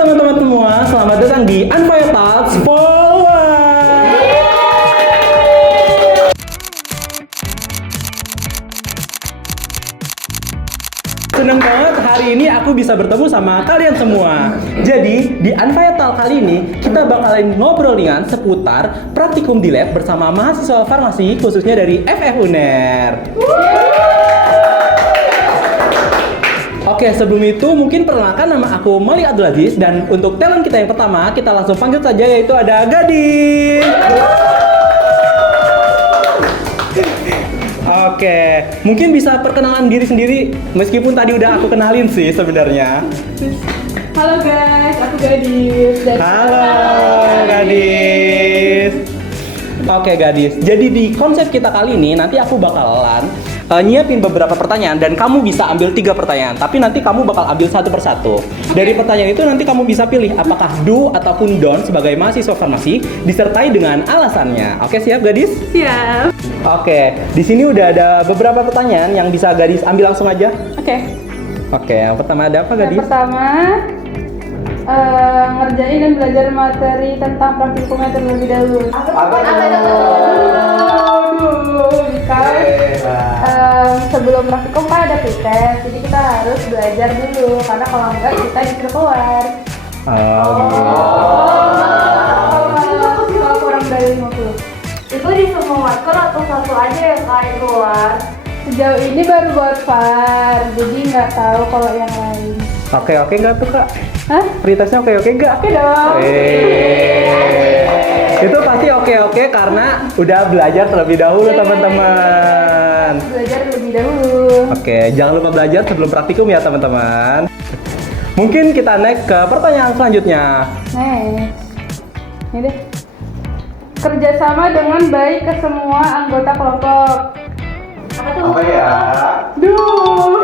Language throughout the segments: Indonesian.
teman-teman semua, selamat datang di Unfire Talks Forward. Seneng banget hari ini aku bisa bertemu sama kalian semua. Jadi di Unfire Talk kali ini kita bakalan ngobrol ringan seputar praktikum di lab bersama mahasiswa farmasi khususnya dari FF UNER. Oke, sebelum itu mungkin perkenalkan nama aku Malik Abdul Aziz dan untuk talent kita yang pertama kita langsung panggil saja yaitu ada Gadis. Oke, mungkin bisa perkenalan diri sendiri meskipun tadi udah aku kenalin sih sebenarnya. Halo guys, aku Gadis. Halo Gadis. Oke Gadis, jadi di konsep kita kali ini nanti aku bakalan nyiapin beberapa pertanyaan dan kamu bisa ambil 3 pertanyaan, tapi nanti kamu bakal ambil satu persatu. Dari pertanyaan itu nanti kamu bisa pilih apakah do ataupun don't sebagai mahasiswa farmasi disertai dengan alasannya. Oke, siap Gadis? Siap. Oke, di sini udah ada beberapa pertanyaan yang bisa Gadis ambil langsung aja. Oke, yang pertama ada apa Gadis? Yang pertama, ngerjain dan belajar materi tentang praktikumnya terlebih dahulu. Sebelum praktikum kan ada pretest, jadi kita harus belajar dulu karena kalau enggak kita disuruh keluar. Kalau kurang dari 50. Itu di semua masker atau satu aja yang kayak keluar? Sejauh ini baru buat VAR, jadi nggak tahu kalau yang lain. Oke nggak tuh Kak? Hah? Pretestnya oke nggak? Oke dong. Itu pasti oke karena udah belajar terlebih dahulu teman-teman. Belajar lebih dahulu. Oke, jangan lupa belajar sebelum praktikum ya teman-teman. Mungkin kita next ke pertanyaan selanjutnya. Next. Ini deh. Kerjasama dengan baik ke semua anggota kelompok. Apa tuh? Apa ya? Duh.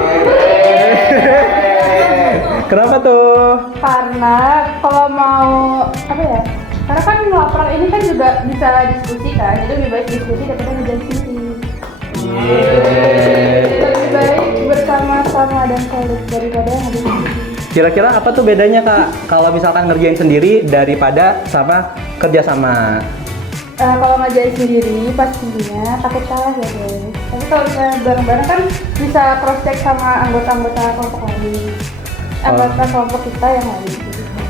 Kenapa tuh? Karena kalau mau apa ya? Karena kan ngelapor ini kan juga bisa diskusi kan, jadi lebih baik diskusi daripada ngerjain sendiri. Lebih baik bersama-sama dan solid daripada yang ada sendiri. Kira-kira apa tuh bedanya Kak kalau misalkan ngerjain sendiri daripada sama kerjasama? Kalau ngerjain sendiri pastinya takut salah ya guys. Tapi kalau misalnya bareng-bareng kan bisa cross check sama anggota-anggota kelompok lain, anggota kelompok kita yang lain.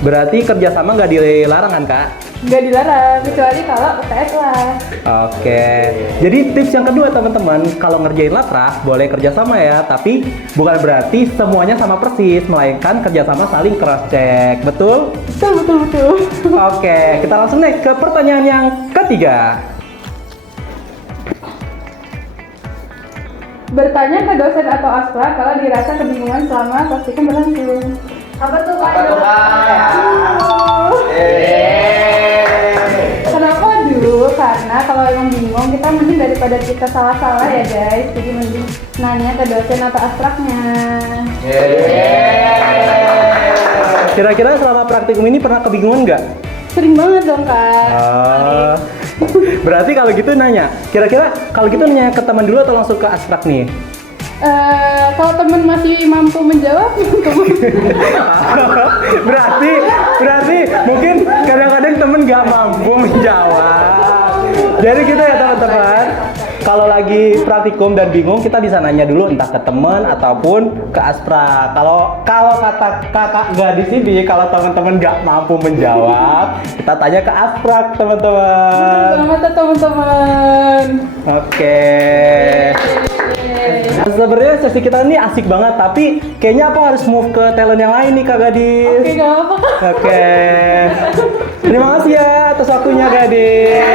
Berarti kerjasama nggak dilarang kan Kak? Nggak dilarang, kecuali kalau UTS lah. Oke, jadi tips yang kedua teman-teman, kalau ngerjain laprak boleh kerjasama ya, tapi bukan berarti semuanya sama persis, melainkan kerjasama saling cross check, betul? Betul. Oke, kita langsung next ke pertanyaan yang ketiga. Bertanya ke dosen atau aspra kalau dirasa kebingungan selama praktikum berlangsung. Apa tuh? Kenapa dulu? Karena kalau emang bingung kita mending daripada kita salah-salah ya guys. Jadi mending nanya ke dosen atau aspraknya. Kira-kira selama praktikum ini pernah kebingungan nggak? Sering banget dong kak. Berarti kalau gitu nanya, kira-kira kalau gitu nanya ke teman dulu atau langsung ke asprak nih? Kalau temen masih mampu menjawab, berarti mungkin kadang-kadang temen nggak mampu menjawab. Jadi gitu ya teman-teman. Kalau lagi praktikum dan bingung, kita bisa nanya dulu entah ke teman ataupun ke aspra. Kalau kata kakak Gadis ini, kalau teman-teman nggak mampu menjawab, kita tanya ke aspra teman-teman. Selamat teman-teman. Oke. Sebenarnya sesi kita ini asik banget, tapi kayaknya aku harus move ke talent yang lain nih Kak Gadis. Oke, gak apa-apa. Oke. Terima kasih ya atas waktunya Gadis.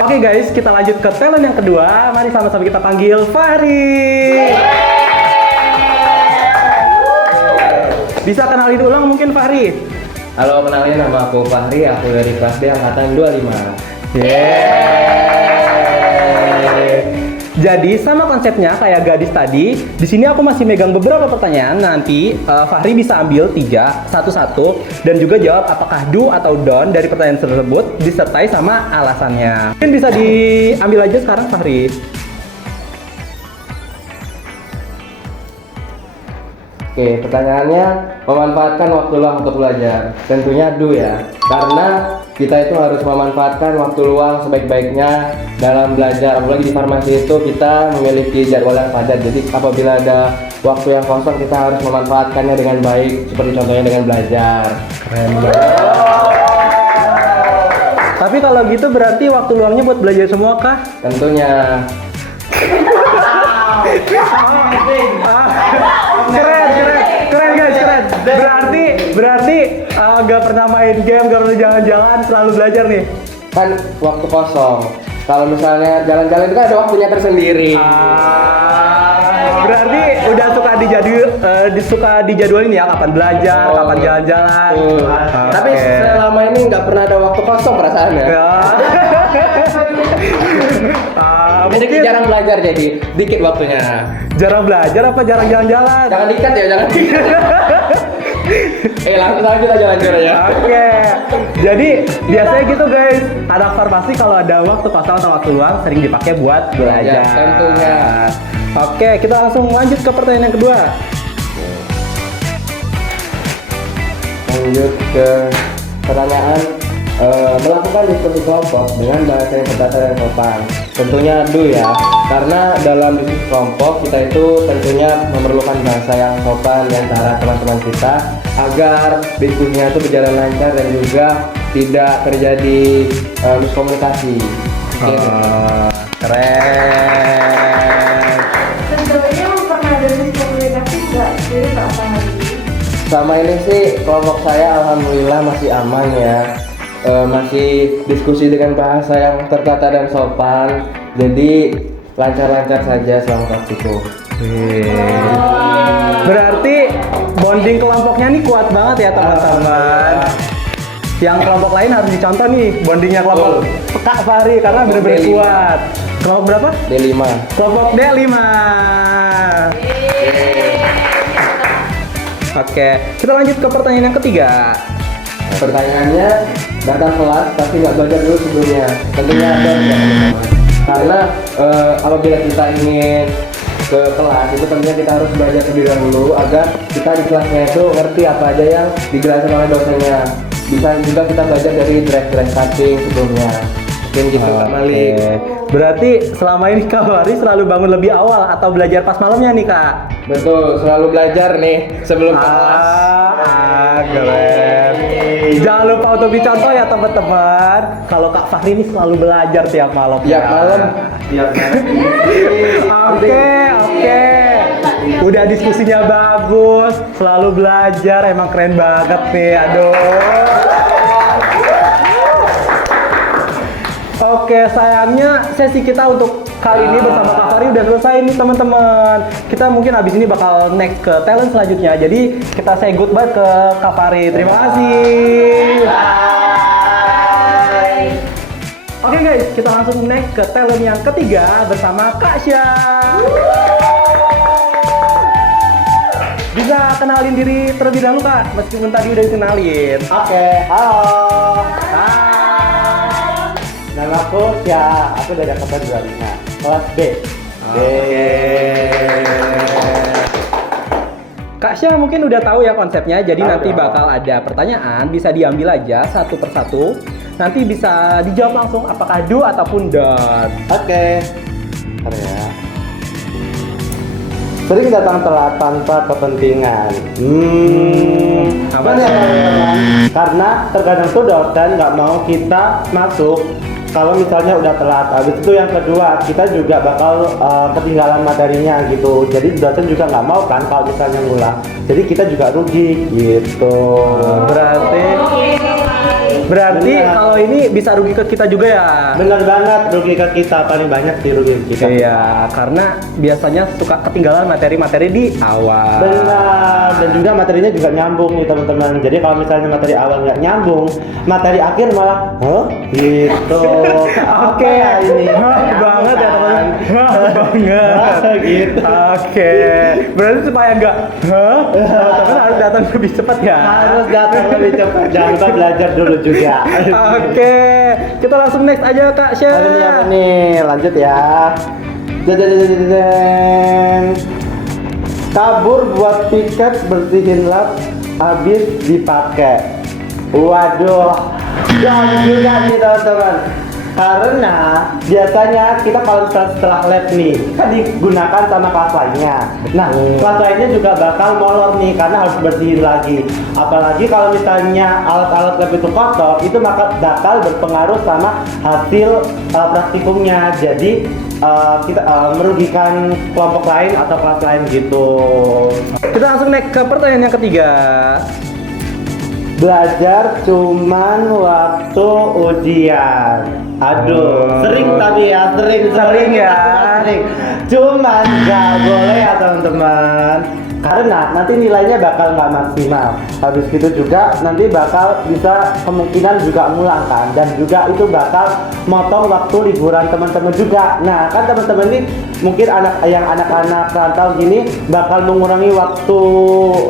Oke guys, kita lanjut ke talent yang kedua. Mari sama-sama kita panggil Fahri. Bisa kenalin ulang mungkin Fahri? Halo, kenalin nama aku Fahri, aku dari kelas D angkatan 25. Jadi sama konsepnya kayak Gadis tadi, di sini aku masih megang beberapa pertanyaan. Nanti Fahri bisa ambil 3 satu-satu dan juga jawab apakah do atau don't dari pertanyaan tersebut disertai sama alasannya. Mungkin bisa diambil aja sekarang Fahri. Oke, pertanyaannya memanfaatkan waktu luang untuk belajar. Tentunya do ya, karena kita itu harus memanfaatkan waktu luang sebaik-baiknya dalam belajar. Apalagi di farmasi itu kita memiliki jadwal yang padat. Jadi apabila ada waktu yang kosong kita harus memanfaatkannya dengan baik. Seperti contohnya dengan belajar. Keren banget. Tapi kalau gitu berarti waktu luangnya buat belajar semua kah? Tentunya. Keren guys, keren. Berarti gak pernah main game, gak pernah jalan-jalan, selalu belajar nih. Kan waktu kosong. Kalau misalnya jalan-jalan itu kan ada waktunya tersendiri. Berarti udah suka dijadwalin ya kapan belajar, kapan jalan-jalan. Tapi selama ini nggak pernah ada waktu kosong perasaannya. Ya. Jadi Mungkin jarang belajar jadi dikit waktunya. jarang belajar apa jarang jalan-jalan? Jangan dikat ya, jangan dikat. Langsung aja jalan-jalan ya. Oke, jadi biasanya gitu guys. Anak farmasi kalau ada waktu kosong atau waktu luang sering dipakai buat belajar. Tentunya. Oke, kita langsung lanjut ke pertanyaan yang kedua. Lanjut ke pertanyaan. Melakukan diskusi kelompok dengan bahasa yang berdasar dan sopan. Tentunya do ya, karena dalam diskusi kelompok kita itu tentunya memerlukan bahasa yang sopan di antara teman-teman kita agar diskusinya itu berjalan lancar dan juga tidak terjadi miskomunikasi. Oke. Keren. Sebenarnya pernah ada miskomunikasi nggak? Jadi nggak apa lagi. Sama ini sih kelompok saya alhamdulillah masih aman ya. Masih diskusi dengan bahasa yang tertata dan sopan, jadi lancar-lancar saja selama praktikum. Berarti bonding kelompoknya nih kuat banget ya teman-teman. Yang kelompok lain harus dicontoh nih bondingnya kelompok Kak Fahri karena benar-benar D5. kuat. Kelompok berapa? D5. Kelompok D5. Oke, kita lanjut ke pertanyaan yang ketiga. Pertanyaannya, datang kelas tapi nggak belajar dulu sebelumnya. Tentunya ada teman-teman. Karena apabila kita ingin ke kelas itu tentunya kita harus belajar terlebih dahulu agar kita di kelasnya itu ngerti apa aja yang dijelaskan oleh dosennya. Bisa juga kita belajar dari drive cutting sebelumnya. Mungkin gitu Kak Malik. Berarti selama ini Kak Fahri selalu bangun lebih awal atau belajar pas malamnya nih Kak? Betul, selalu belajar nih sebelum ke kelas. Keren. Jangan lupa untuk dicontoh ya teman-teman. Kalau Kak Fahri ini selalu belajar tiap malam. Tiap malam. Oke. Udah diskusinya bagus, selalu belajar, emang keren banget nih. Aduh. Oke, sayangnya sesi kita untuk kali ini bersama Kak Fahri udah selesai nih teman-teman. Kita mungkin abis ini bakal next ke talent selanjutnya. Jadi kita say goodbye ke Kak Fahri. Terima kasih. Oke guys, kita langsung next ke talent yang ketiga bersama Kak Sya. Bisa kenalin diri terlebih dahulu Kak, meskipun tadi udah dikenalin. Oke, halo. Hai. Nama aku Sya, aku dari angkatan 25, kelas B. Kak Sya mungkin udah tahu ya konsepnya, jadi Tahu nanti dong. bakal ada pertanyaan, bisa diambil aja satu persatu. Nanti bisa dijawab langsung apakah do ataupun don't. Oke. Bentar ya. Sering datang telat tanpa kepentingan. Apa Benar ya tuh? teman-teman? Karena terkadang tuh dosen nggak mau kita masuk kalau misalnya udah telat. Habis itu yang kedua, kita juga bakal ketinggalan materinya gitu. Jadi dosen juga nggak mau kan kalau misalnya ngulang. Jadi kita juga rugi gitu. Berarti Benar. kalau ini bisa rugi ke kita juga ya? Bener banget, rugi ke kita, paling banyak sih rugi ke kita. Iya, karena biasanya suka ketinggalan materi-materi di awal. Benar, dan juga materinya juga nyambung nih teman-teman. Jadi kalau misalnya materi awal nggak nyambung, materi akhir malah, gitu. Oke, ini banget ya teman-teman. Banget. Gitu. Oke, berarti supaya enggak, teman-teman harus datang lebih cepat ya. Harus datang lebih cepat, jangan lupa belajar dulu juga. Oke, kita langsung next aja Kak Sya. Ada nih apa nih? Lanjut ya. Dadadadadadang. kabur buat piket bersihin lab habis dipakai. Waduh, jangan juga nih teman-teman. Karena biasanya kita kalau setelah lab nih kan digunakan sama kelas lainnya. Nah, kelas lainnya juga bakal molor nih karena harus bersihin lagi. Apalagi kalau misalnya alat-alat lab itu kotor, itu maka bakal berpengaruh sama hasil praktikumnya. Jadi kita merugikan kelompok lain atau kelas lain gitu. Kita langsung naik ke pertanyaan yang ketiga. Belajar cuman waktu ujian. Aduh, sering tapi ya, sering ya. Sering. Cuman nggak boleh ya teman-teman. Karena nanti nilainya bakal nggak maksimal. Habis gitu juga nanti bakal bisa kemungkinan juga ngulang kan. Dan juga itu bakal motong waktu liburan teman-teman juga. Nah kan teman-teman ini mungkin anak-anak rantau gini bakal mengurangi waktu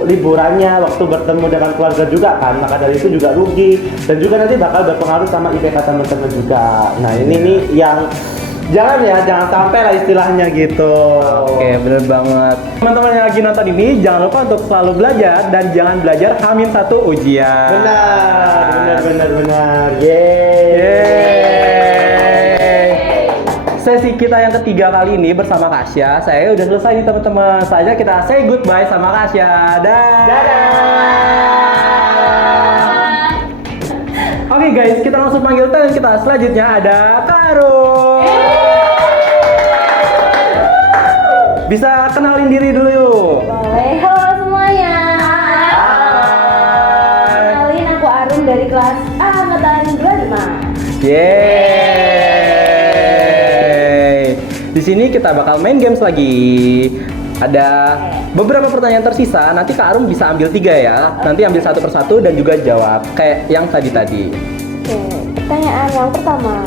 liburannya, waktu bertemu dengan keluarga juga kan. Maka dari itu juga rugi. Dan juga nanti bakal berpengaruh sama IPK teman-teman juga. Nah ini nih yang jangan sampai lah istilahnya gitu. Oke, bener banget. Teman-teman yang lagi nonton ini jangan lupa untuk selalu belajar dan jangan belajar H-1 ujian. Benar. Yeay. Sesi kita yang ketiga kali ini bersama Kasya, saya udah selesai nih teman-teman. Saatnya kita say goodbye sama Kasya. Dadah. Oke guys, kita langsung panggil talent kita selanjutnya ada Karung. Bisa kenalin diri dulu yuk. Boleh, halo semuanya. Kenalin aku Arum dari kelas A angkatan 25. Yeay. Di sini kita bakal main games lagi. Ada beberapa pertanyaan tersisa. Nanti Kak Arum bisa ambil 3 ya. Nanti ambil satu persatu dan juga jawab kayak yang tadi. Oke, pertanyaan yang pertama.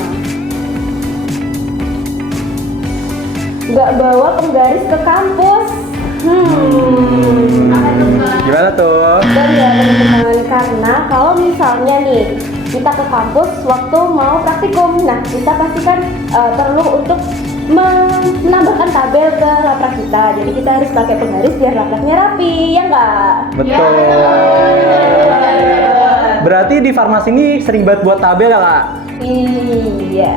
Nggak bawa penggaris ke kampus. Gimana tuh? Dan ya teman-teman, karena kalau misalnya nih kita ke kampus waktu mau praktikum, nah kita pasti kan perlu untuk menambahkan tabel ke laprak kita. Jadi kita harus pakai penggaris biar lapraknya rapi, ya nggak? Betul. Berarti di farmasi ini sering banget buat tabel ya Kak? Iya.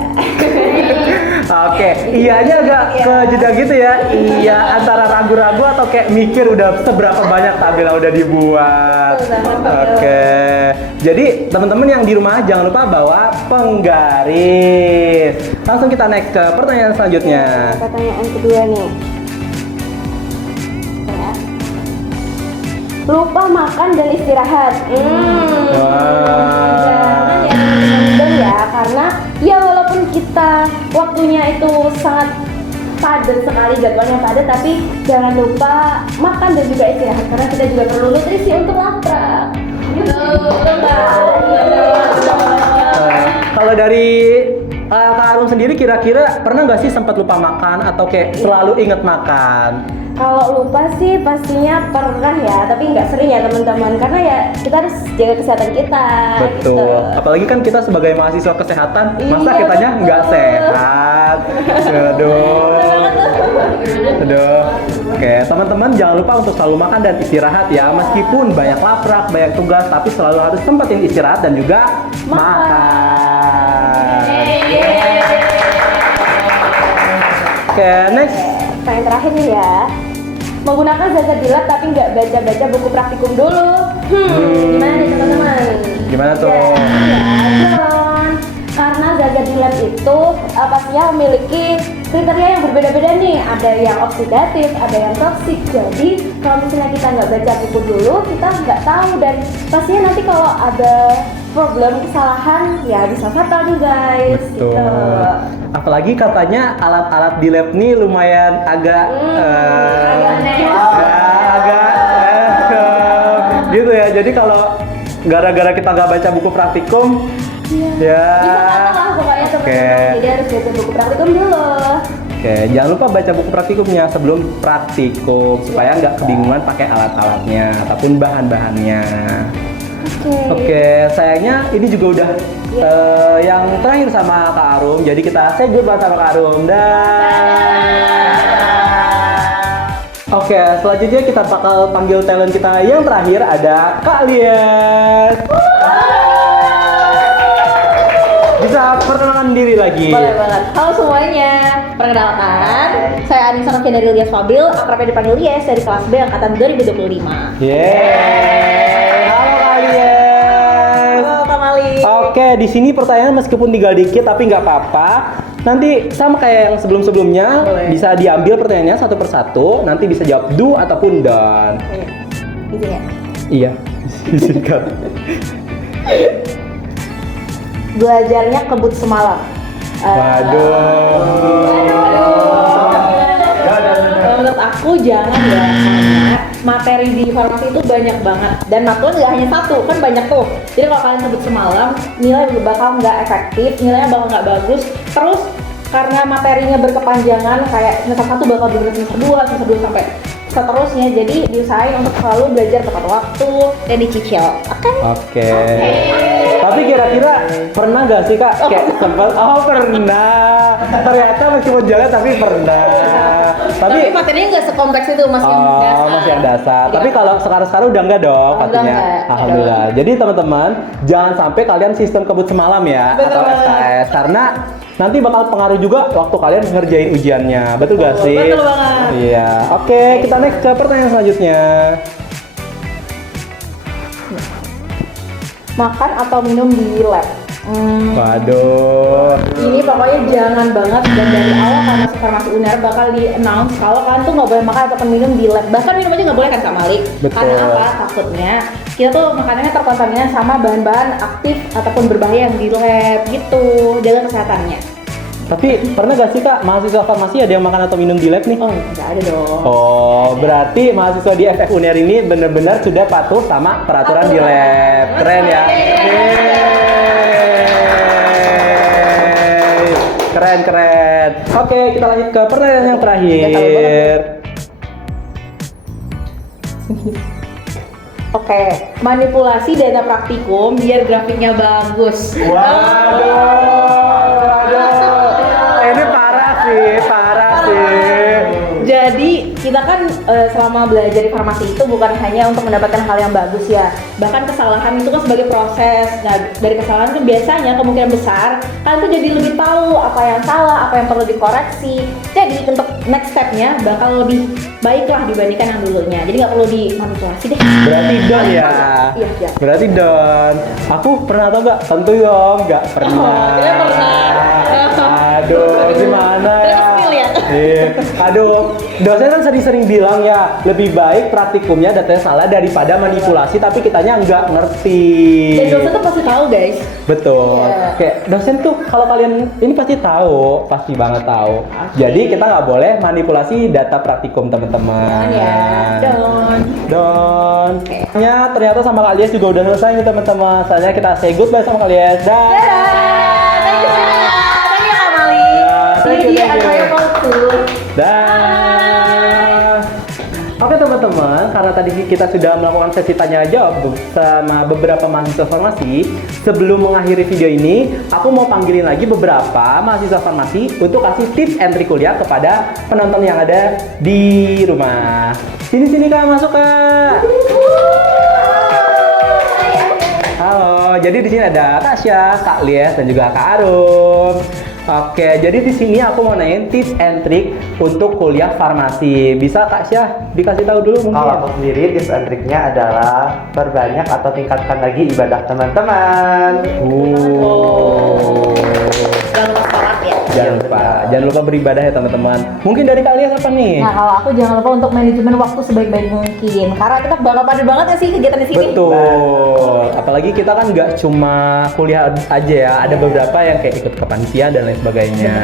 Oke, iyanya agak ke jeda gitu ya. Iya, antara ragu-ragu atau kayak mikir udah seberapa banyak tabel yang udah dibuat. Oke. Jadi teman-teman yang di rumah jangan lupa bawa penggaris. Langsung kita naik ke pertanyaan selanjutnya. Pertanyaan kedua nih. Lupa makan dan istirahat. Jangan ya teman-teman ya, karena ya walaupun kita waktunya itu sangat padat sekali, jadwalnya padat, tapi jangan lupa makan dan juga istirahat karena kita juga perlu nutrisi untuk laprak. Kalau dari Kak Arum sendiri kira-kira pernah nggak sih sempat lupa makan atau kayak selalu inget makan? Kalau lupa sih pastinya pernah ya, tapi nggak sering ya teman-teman, karena ya kita harus jaga kesehatan kita. Betul. Gitu. Apalagi kan kita sebagai mahasiswa kesehatan, masa Iya, kitanya betul. nggak sehat? Aduh. Oke, teman-teman jangan lupa untuk selalu makan dan istirahat ya. Meskipun banyak laprak, banyak tugas, tapi selalu harus sempetin istirahat dan juga makan. Oke, next. Yang terakhir nih ya, menggunakan jasa dilat tapi nggak baca-baca buku praktikum dulu. Gimana nih teman-teman? Gimana tuh? Ya, John. Karena zat di lab itu pastinya memiliki kriteria yang berbeda-beda nih. Ada yang oksidatif, ada yang toksik. Jadi kalau misalnya kita nggak baca buku dulu, kita nggak tahu, dan pastinya nanti kalau ada problem kesalahan ya bisa fatal nih guys. Betul. Gitu. Apalagi katanya alat-alat di lab nih lumayan agak agak aneh. Gitu ya. Jadi kalau gara-gara kita nggak baca buku praktikum, ya. Bisa fatal lah pokoknya teman-teman. Jadi harus baca buku praktikum dulu. Oke, jangan lupa baca buku praktikumnya sebelum praktikum supaya nggak kebingungan pakai alat-alatnya ataupun bahan-bahannya. Oke, sayangnya ini juga udah yang terakhir sama Kak Arum. Jadi kita say goodbye sama Kak Arum. Dah. Oke, selanjutnya kita bakal panggil talent kita yang terakhir, ada Kak Lies. Bisa perkenalkan diri lagi. Boleh banget. Halo semuanya, perkenalkan, saya Anissa Noviana Lies Fabil, akrabnya dipanggil Lies dari kelas B angkatan 2025. Yeay, halo Kak Lies. Halo Kak Mali. Oke, di sini pertanyaan meskipun tinggal dikit tapi nggak apa-apa. Nanti sama kayak yang sebelum-sebelumnya, Boleh. bisa diambil pertanyaannya satu persatu. Nanti bisa jawab do ataupun don't. Gitu ya. Iya, singkat. Belajarnya kebut semalam. Waduh. Menurut aku jangan ya, karena materi di farmasi itu banyak banget dan matkul nggak hanya satu, kan banyak tuh. Jadi kalau kalian sebut semalam, nilai bakal nggak efektif, nilainya bakal nggak bagus. Terus karena materinya berkepanjangan, kayak semester 1 bakal bener semester 2, semester 2 sampai seterusnya. Jadi diusahain untuk selalu belajar tepat waktu dan dicicil. Oke? Oke. Tapi kira-kira pernah gak sih Kak kayak sempat? Oh pernah. Ternyata meskipun jalan tapi pernah. Tapi materinya nggak sekompleks itu, masih yang dasar. Oh, masih yang dasar. Jadi Tapi kalau sekarang udah enggak dong Udah pastinya. enggak. Alhamdulillah. Jadi teman-teman, jangan sampai kalian sistem kebut semalam ya Betul atau banget. SKS karena nanti bakal pengaruh juga waktu kalian ngerjain ujiannya. Betul gak sih? Betul banget. Iya. Oke, kita next ke pertanyaan selanjutnya. makan atau minum di lab. Waduh. Ini pokoknya jangan banget, dan dari awal karena farmasi UNER bakal di announce kalau kalian tuh nggak boleh makan ataupun minum di lab. Bahkan minum aja nggak boleh kan Kak Malik? Betul. Karena apa? Takutnya kita tuh makanannya terkontaminasi sama bahan-bahan aktif ataupun berbahaya yang di lab gitu. Jaga kesehatannya. Tapi pernah gak sih Kak mahasiswa farmasi ada yang makan atau minum di lab nih? Oh nggak ada dong. Oh, berarti mahasiswa di FF UNER ini benar-benar sudah patuh sama peraturan di lab. Keren ya. Yeay. Keren. Oke, kita lanjut ke pertanyaan yang terakhir. Oke, manipulasi data praktikum biar grafiknya bagus. Waduh. Ini parah sih. Jadi kita kan selama belajar di farmasi itu bukan hanya untuk mendapatkan hal yang bagus ya. Bahkan kesalahan itu kan sebagai proses. Nah dari kesalahan itu biasanya kemungkinan besar kalian tuh jadi lebih tahu apa yang salah, apa yang perlu dikoreksi. Jadi untuk next stepnya bakal lebih baik lah dibandingkan yang dulunya. Jadi nggak perlu dimanipulasi deh. Berarti don ya? Iya. Berarti don. Aku pernah atau enggak? Tentu dong, enggak pernah. Tidak pernah. Aduh, gimana ya? Terus skill ya? Iya. Aduh, dosen kan sering-sering bilang ya, lebih baik praktikumnya datanya salah daripada manipulasi tapi kitanya nggak ngerti. Dan dosen tuh pasti tahu guys. Betul. Iya. Kayak dosen tuh kalau kalian ini pasti tahu, pasti banget tahu. Jadi kita nggak boleh manipulasi data praktikum teman-teman. Jangan ya, Don. Oke. Ya, ternyata sama Kak Lies juga udah selesai nih teman-teman. Saatnya kita say goodbye sama Kak Lies. Dah. Thank you Kak Mali. Thank you. Admirable too. Dah. Oke teman-teman, karena tadi kita sudah melakukan sesi tanya jawab sama beberapa mahasiswa farmasi. Sebelum mengakhiri video ini, aku mau panggilin lagi beberapa mahasiswa farmasi untuk kasih tips and trik kuliah kepada penonton yang ada di rumah. Sini Kak, masuk Kak. Halo, jadi di sini ada Kak Syah, Kak Lies, dan juga Kak Arum. Oke, jadi di sini aku mau nanyain tips and trick untuk kuliah farmasi. Bisa Kak Syah dikasih tahu dulu mungkin? Kalau aku sendiri tips and triknya adalah perbanyak atau tingkatkan lagi ibadah teman-teman. Jangan lupa sholat ya. Jangan lupa beribadah ya teman-teman. Mungkin dari kalian apa nih? Nah kalau aku jangan lupa untuk manajemen waktu sebaik-baik mungkin. Karena kita bakal padat banget ya sih kegiatan di sini. Betul. Apalagi kita kan nggak cuma kuliah aja ya, ada beberapa yang kayak ikut kepanitiaan dan lain sebagainya.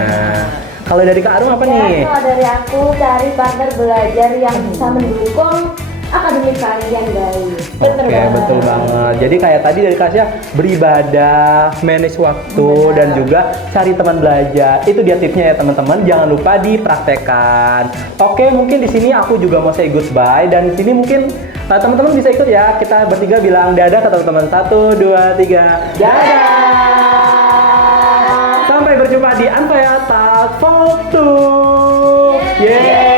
Kalau dari Kak Arum apa nih? Kalau dari aku cari partner belajar yang bisa mendukung akademik kalian guys. Oke, betul banget. Jadi kayak tadi dari Kasya, beribadah, manage waktu, Benar. dan juga cari teman belajar. Itu dia tipsnya ya teman-teman. Jangan lupa dipraktekkan. Oke, mungkin di sini aku juga mau say goodbye, dan di sini mungkin teman-teman bisa ikut ya. Kita bertiga bilang dadah ke teman-teman. 1, 2, 3. Dadah. Sampai berjumpa di Anfaya Talk Talk 2. Yeay.